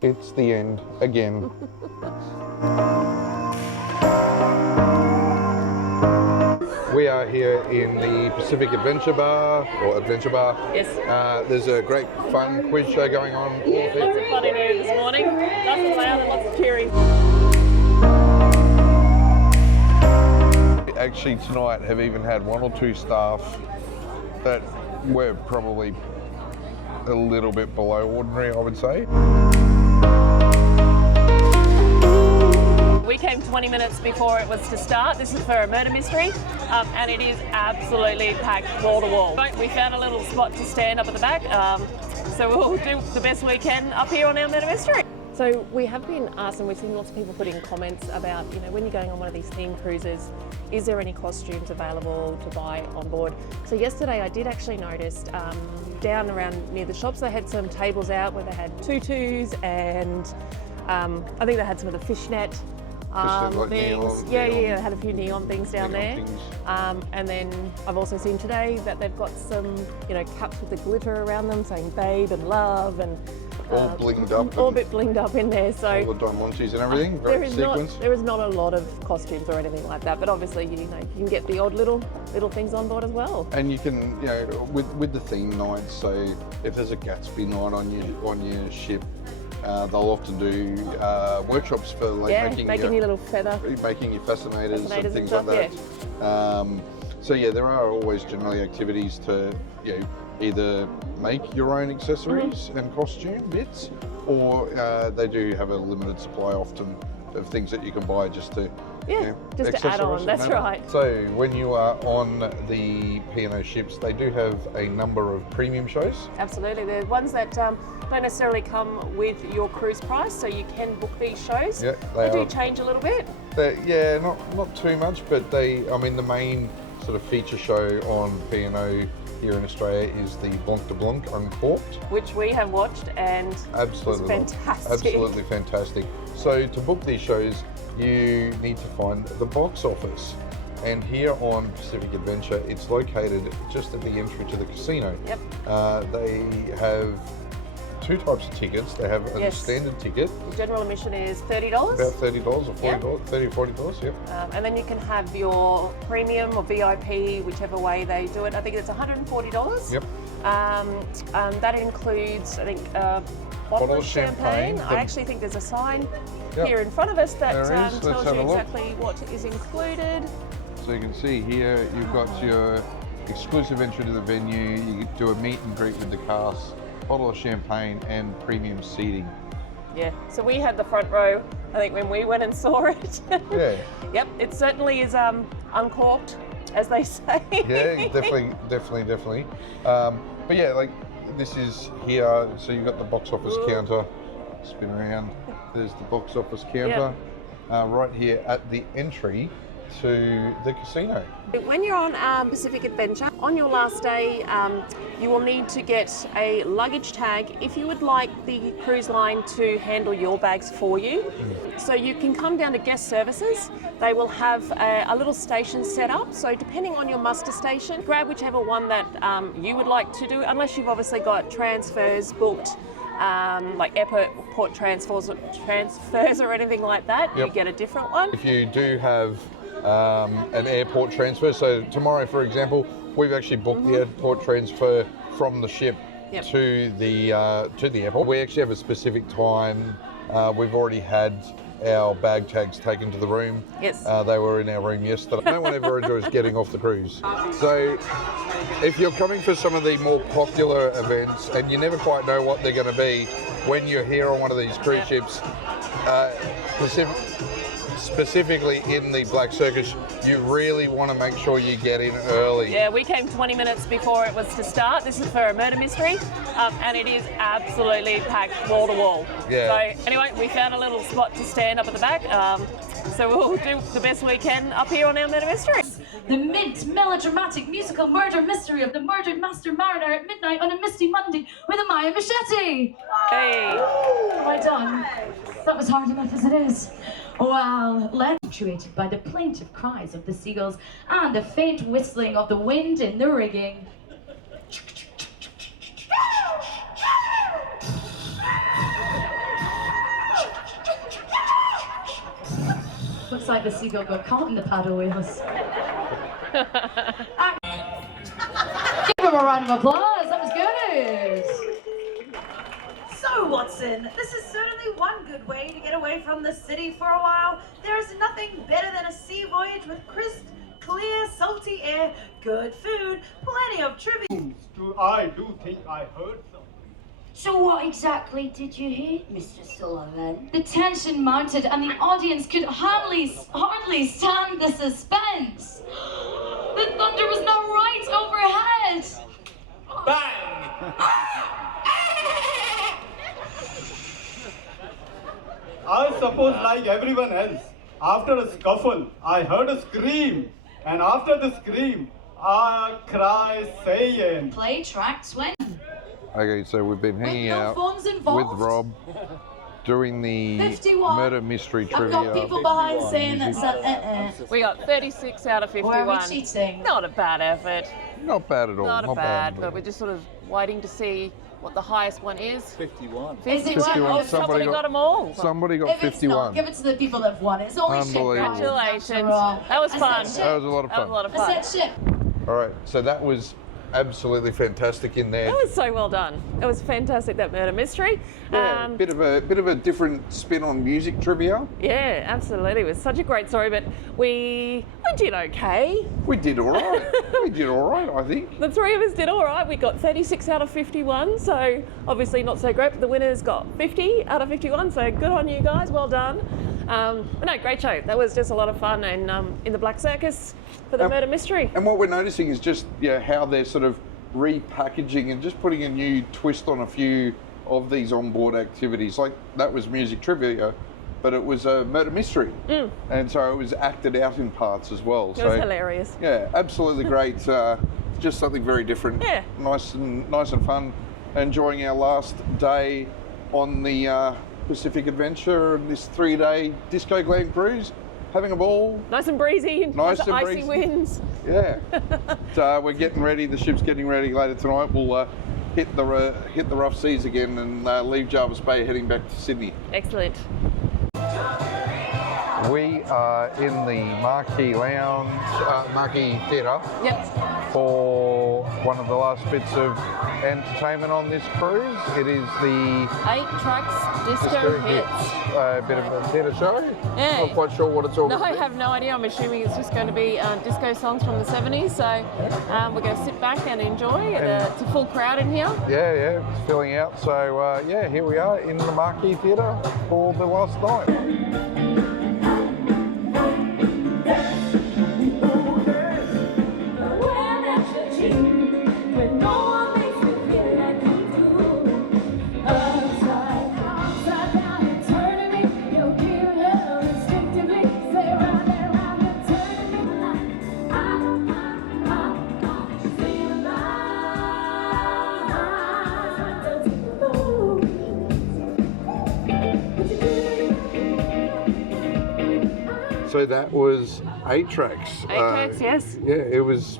It's the end again. We are here in the Pacific Adventure Bar, or Adventure Bar. Yes. There's a great fun quiz show going on. Yeah, lots of fun in here this morning. Nice and loud and lots of cheering. We actually tonight have even had one or two staff that were probably a little bit below ordinary, I would say. We came 20 minutes before it was to start. This is for a murder mystery, and it is absolutely packed wall to wall. We found a little spot to stand up at the back, so we'll do the best we can up here on our murder mystery. So we have been asked, and we've seen lots of people put in comments about, you know, when you're going on one of these theme cruises, is there any costumes available to buy on board? So yesterday I did actually notice down around near the shops they had some tables out where they had tutus and I think they had some of the fishnet Like things. Neon. They had a few neon things down there. Things. And then I've also seen today that they've got some, you know, caps with the glitter around them saying babe and love and all blinged up. All a bit blinged up in there. So all the diamantes and everything, very sequenced. There is not a lot of costumes or anything like that, but obviously you know you can get the odd little things on board as well. And you can, you know, with the theme nights. So if there's a Gatsby night on your ship, they'll often do workshops for like making your little feather, making your fascinators and things stuff, like that. So yeah, there are always generally activities to, you know, either make your own accessories and costume bits, or they do have a limited supply often of things that you can buy just to just to add on. That's right. So when you are on the P&O ships, they do have a number of premium shows. Absolutely, they're ones that don't necessarily come with your cruise price, so you can book these shows. Yeah, they do change a little bit. Yeah, not too much, but I mean, the main sort of feature show on P&O here in Australia is the Blanc de Blanc Uncorked, which we have watched and absolutely it's fantastic. Absolutely fantastic. So to book these shows, you need to find the box office. And here on Pacific Adventure, it's located just at the entry to the casino. Yep. They have two types of tickets. They have a standard ticket. The general admission is $30. About $30 or $40, $30, $40, yep. And then you can have your premium or VIP, whichever way they do it. I think it's $140. Yep. That includes, I think, a bottle of champagne. I actually think there's a sign here in front of us that tells you exactly what is included. So you can see here, you've got your exclusive entry to the venue. You do a meet and greet with the cast, bottle of champagne and premium seating. Yeah, so we had the front row, I think, when we went and saw it. Yeah. Yep, it certainly is uncorked, as they say. Yeah, definitely. But yeah, like this is here, so you've got the box office counter, spin around, there's the box office counter, right here at the entry to the casino. When you're on Pacific Adventure, on your last day, you will need to get a luggage tag if you would like the cruise line to handle your bags for you. So you can come down to guest services. They will have a little station set up. So depending on your muster station, grab whichever one that you would like to do, unless you've obviously got transfers booked, like airport transfers or anything like that. You get a different one. If you do have an airport transfer, so tomorrow, for example, we've actually booked the airport transfer from the ship to the airport. We actually have a specific time. We've already had our bag tags taken to the room. Yes. They were in our room yesterday. No one ever enjoys getting off the cruise. So if you're coming for some of the more popular events and you never quite know what they're going to be, when you're here on one of these cruise ships, specifically in the Black Circus, you really want to make sure you get in early. Yeah, we came 20 minutes before it was to start. This is for a murder mystery, and it is absolutely packed wall to wall. Yeah. So anyway, we found a little spot to stand up at the back, so we'll do the best we can up here on our murder mystery. The melodramatic musical murder mystery of the murdered master mariner at midnight on a misty Monday with a Maya machete. Hey. Well done. That was hard enough as it is. Wow, punctuated by the plaintive cries of the seagulls and the faint whistling of the wind in the rigging. looks like the seagull got caught in the paddle wheels. Give him a round of applause, that was good. So, Watson, this is certainly one good way to get away from the city for a while. There is nothing better than a sea voyage with crisp, clear, salty air, good food, plenty of trivia. I do think I heard something. So what exactly did you hear, Mr. Sullivan? The tension mounted and the audience could hardly stand the suspense. The thunder was not right overhead. Bang! I suppose like everyone else, after a scuffle, I heard a scream. And after the scream, I cry saying... Play Trax when... Okay, so we've been hanging out phones with involved. Rob doing the 51. murder mystery I've trivia. got people behind saying that's We got 36 out of 51. Or are we cheating? Not a bad effort. Not bad at all. Not bad, but we're just sort of waiting to see what the highest one is. 51. Is it 51. right? Somebody got them all. Somebody got If it's not, 51. give it to the people that've won. It's only ship. Unbelievable. Congratulations. After all. That was I fun. said That was a lot of That was a fun. lot of I fun. said ship. All right, so that was absolutely fantastic in there. That was so well done. It was fantastic, that murder mystery. Yeah, bit of a different spin on music trivia. Yeah, absolutely. It was such a great story, but we did okay. We did all right. We did all right, I think. The three of us did all right. We got 36 out of 51, so obviously not so great, but the winners got 50 out of 51, so good on you guys, well done. But no, great show. That was just a lot of fun, and in the Black Circus for the murder mystery. And what we're noticing is just how they're sort of repackaging and just putting a new twist on a few of these onboard activities. Like that was music trivia, but it was a murder mystery, and so it was acted out in parts as well. It was hilarious. Yeah, absolutely great. Just something very different. Yeah. Nice and fun. Enjoying our last day on the Pacific Adventure and this 3-day Disco Glam Cruise. Having a ball. Nice and breezy. Nice and icy breezy. winds. Yeah. So we're getting ready. The ship's getting ready later tonight. We'll hit the rough seas again and leave Jarvis Bay, heading back to Sydney. Excellent. We are in the Marquee Lounge, Marquee Theatre, Yep. for one of the last bits of entertainment on this cruise. It is the 8 Trax disco hits. A bit of a theatre show. Yeah. Not quite sure what it's all No, I about. have no idea. I'm assuming it's just going to be disco songs from the 70s. So we're going to sit back and enjoy. It's a full crowd in here. Yeah, it's filling out. So here we are in the Marquee Theatre for the last night. So that was 8 Trax. 8 Trax, yes. Yeah, it was.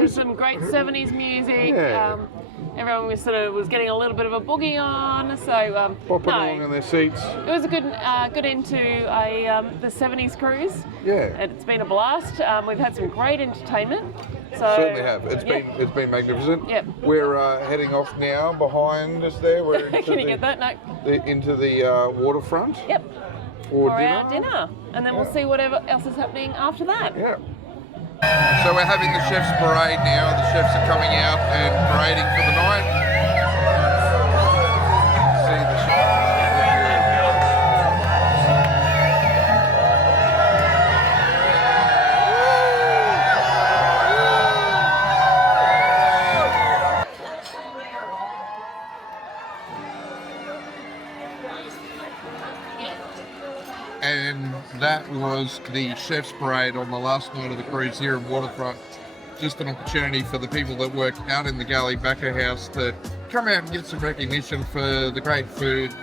Just some great 70s music. Yeah. Everyone was getting a little bit of a boogie on. So Popping along in their seats. it was a good end to the 70s cruise. Yeah. It's been a blast. We've had some great entertainment. So Certainly have. It's been magnificent. Yep. We're heading off now. Behind us there, we're into Can you get that? No. into the waterfront. Yep. For our dinner, and then we'll see whatever else is happening after that. Yeah. So we're having the chef's parade now. The chefs are coming out and parading for the night. See the chef. And that was the chef's parade on the last night of the cruise here in Waterfront. Just an opportunity for the people that work out in the galley backer house to come out and get some recognition for the great food.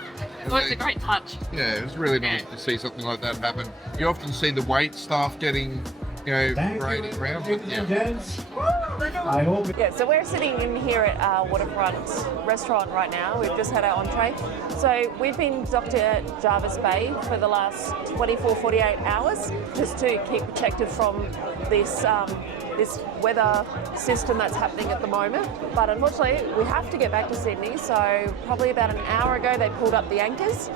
Well, it's a great touch. Yeah, it was really nice to see something like that happen. You often see the wait staff getting parading around. But I hope. Yeah, so we're sitting in here at our waterfront restaurant right now. We've just had our entree. So we've been docked at Jervis Bay for the last 24, 48 hours just to keep protected from this this weather system that's happening at the moment. But unfortunately, we have to get back to Sydney. So probably about an hour ago, they pulled up the anchors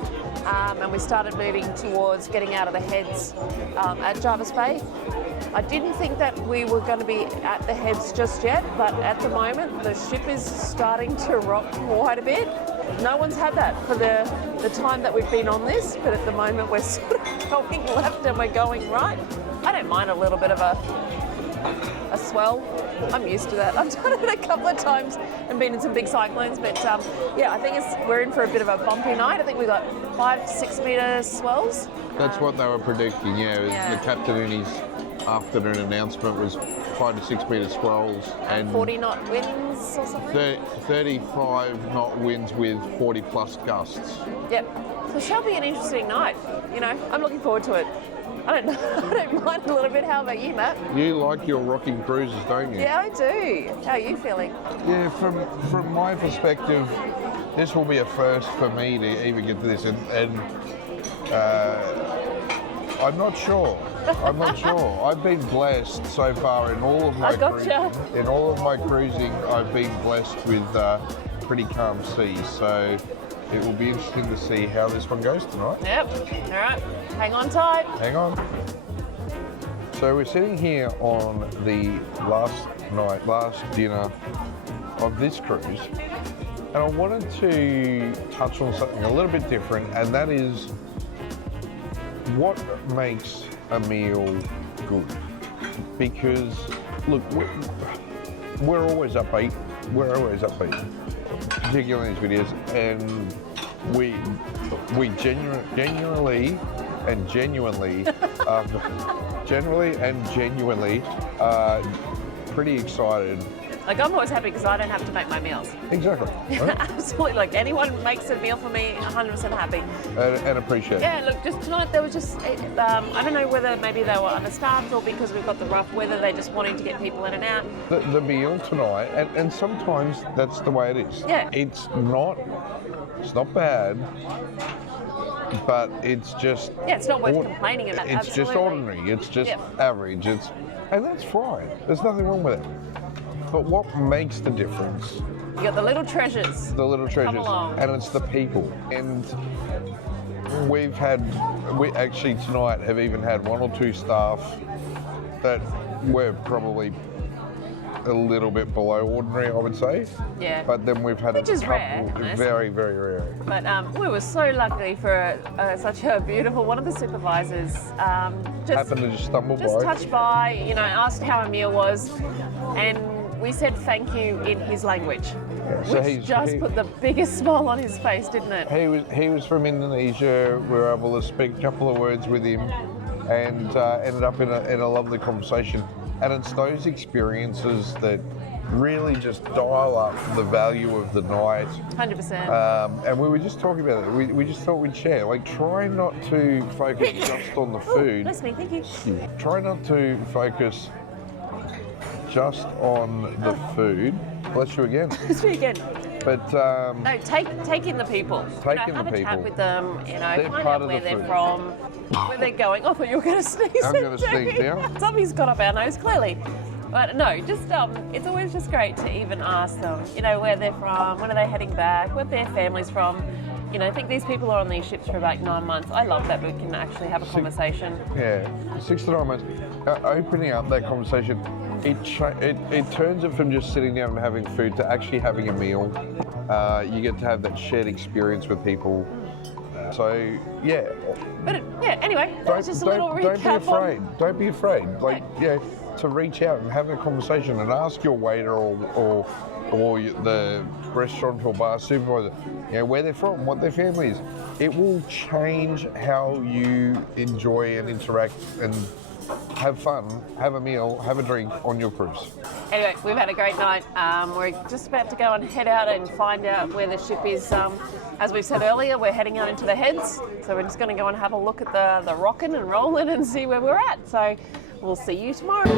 and we started moving towards getting out of the heads at Jervis Bay. I didn't think that we were going to be at the heads just yet, but at the moment the ship is starting to rock quite a bit. No one's had that for the time that we've been on this, but at the moment we're sort of going left and we're going right. I don't mind a little bit of a swell. I'm used to that. I've done it a couple of times and been in some big cyclones, but yeah, I think we're in for a bit of a bumpy night. I think we've got 5 to 6 metre swells. that's what they were predicting, yeah. The captain in his afternoon announcement was 5 to 6 metre swells and 40 knot winds or something? 35 knot winds with 40 plus gusts. Yep. So it shall be an interesting night. You know, I'm looking forward to it. I don't mind a little bit. How about you, Matt? You like your rocking cruises, don't you? Yeah, I do. How are you feeling? Yeah, from my perspective, this will be a first for me to even get to this, and I'm not sure. I've been blessed so far in all of my cruising. In all of my cruising, I've been blessed with pretty calm seas. So it will be interesting to see how this one goes tonight. Yep. All right. Hang on tight. Hang on. So we're sitting here on the last dinner of this cruise, and I wanted to touch on something a little bit different, and that is what makes a meal good. Because look, we're always upbeat. Particularly in these videos, and we genuinely are pretty excited. Like, I'm always happy because I don't have to make my meals. Exactly. Right? Absolutely. Like, anyone makes a meal for me, 100% happy. And appreciate it. Yeah, look, just tonight there was just, I don't know whether maybe they were understaffed or because we've got the rough weather, they're just wanting to get people in and out. The meal tonight, and sometimes that's the way it is. Yeah. It's not bad, but it's just... Yeah, it's not worth complaining about. It's just ordinary. It's just average. And that's fine. There's nothing wrong with it. But what makes the difference? You got the little treasures. The little treasures. Come along. And it's the people. And we actually tonight have even had 1 or 2 staff that were probably a little bit below ordinary, I would say. Yeah. But then we've had Which a is couple, rare, very, very rare. But we were so lucky for such a beautiful, one of the supervisors Happened to just stumble by. touched by, you know, asked how a meal was, and we said thank you in his language, So which just put the biggest smile on his face, didn't it? He was from Indonesia. We were able to speak a couple of words with him, and ended up in a lovely conversation. And it's those experiences that really just dial up the value of the night. 100%. And we were just talking about it. We just thought we'd share. Like, try not to focus just on the food. Bless me, thank you. Try not to focus just on the food. Bless you again. Bless me again. But No, take in the people. Have a chat with them. You know, They're find part out of where the they're food. from, where they're going. I thought you were going to sneeze. I'm going to sneeze now. Something's got up our nose, clearly. But no, just it's always just great to even ask them. You know, where they're from, when are they heading back, where their family's from. You know, I think these people are on these ships for about 9 months. I love that we can actually have a conversation. Yeah, 6 to 9 months. Opening up that conversation, it turns it from just sitting down and having food to actually having a meal. You get to have that shared experience with people. So, yeah. But anyway, that was just a little recap. Don't be afraid. Like, to reach out and have a conversation and ask your waiter or the restaurant or bar supervisor, where they're from, what their family is. It will change how you enjoy and interact and have fun, have a meal, have a drink on your cruise. Anyway, we've had a great night. We're just about to go and head out and find out where the ship is. As we said earlier, we're heading out into the heads. So we're just going to go and have a look at the rocking and rolling and see where we're at. So we'll see you tomorrow.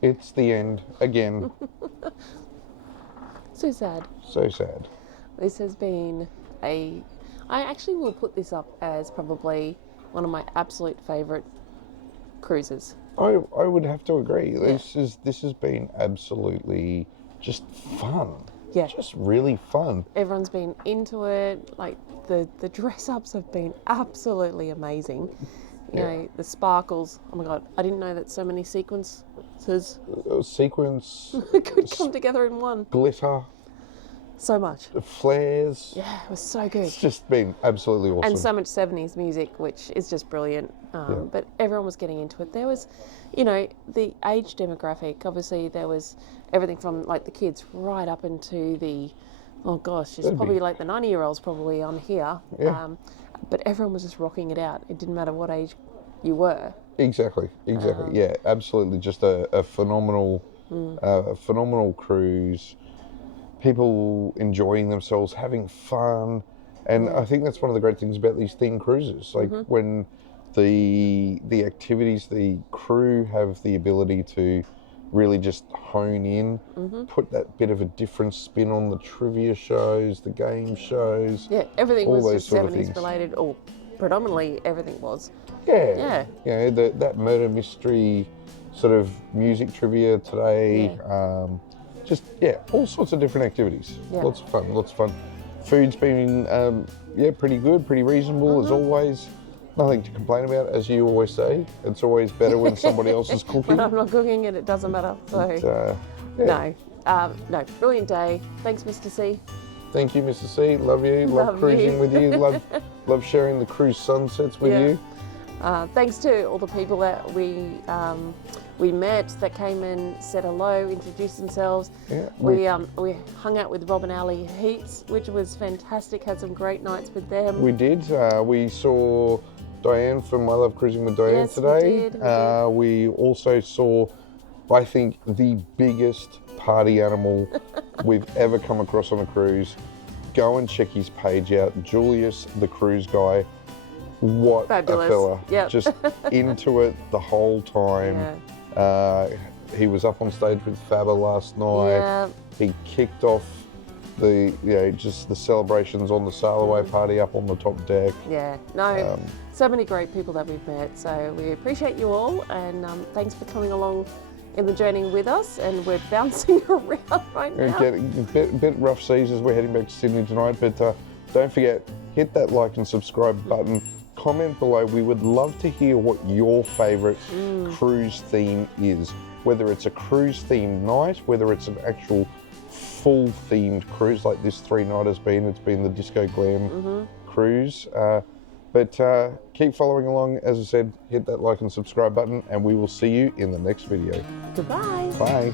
It's the end again. So sad. So sad. This has been I actually will put this up as probably one of my absolute favourite cruises. I would have to agree. Yeah. This has been absolutely just fun. Yeah. Just really fun. Everyone's been into it. Like the dress ups have been absolutely amazing. You know, the sparkles. Oh my god, I didn't know that so many sequences could come together in one. Glitter. So much. Flares. Yeah, it was so good. It's just been absolutely awesome. And so much 70s music, which is just brilliant. But everyone was getting into it. There was, you know, the age demographic. Obviously, there was everything from like the kids right up into the, oh gosh, it's probably like the 90-year-olds probably on here. Yeah. But everyone was just rocking it out. It didn't matter what age you were. Exactly. Yeah, absolutely. Just a phenomenal cruise. People enjoying themselves, having fun, and I think that's one of the great things about these themed cruises. Like when the activities, the crew have the ability to really just hone in, put that bit of a different spin on the trivia shows, the game shows. Yeah, everything all was those just sort of 70s things. Related, or predominantly everything was. Yeah. You know, that murder mystery sort of music trivia today. Just, all sorts of different activities. Yeah. Lots of fun. Food's been, pretty good, pretty reasonable as always. Nothing to complain about, as you always say. It's always better when somebody else is cooking. When I'm not cooking it doesn't matter. So, no, brilliant day. Thanks, Mr. C. Thank you, Mr. C. Love you. Love cruising with you. Love sharing the cruise sunsets with you. Thanks to all the people that we met that came and said hello, introduced themselves. Yeah, we hung out with Rob and Ali heaps, which was fantastic. Had some great nights with them. We did. We saw Diane from I Love Cruising with Diane today. We did. We also saw, I think, the biggest party animal we've ever come across on a cruise. Go and check his page out, Julius, the cruise guy. What Fabulous. A fella. Yep. Just into it the whole time. He was up on stage with Fabba last night. Yeah. He kicked off the celebrations on the sail away party up on the top deck. So many great people that we've met, so we appreciate you all, and thanks for coming along in the journey with us. And we're bouncing around right now. Getting a bit rough seas as we're heading back to Sydney tonight, but don't forget, hit that like and subscribe button. Comment below. We would love to hear what your favourite cruise theme is. Whether it's a cruise themed night, whether it's an actual full themed cruise like this 3-night has been. It's been the Disco Glam Cruise. But keep following along. As I said, hit that like and subscribe button, and we will see you in the next video. Goodbye. Bye.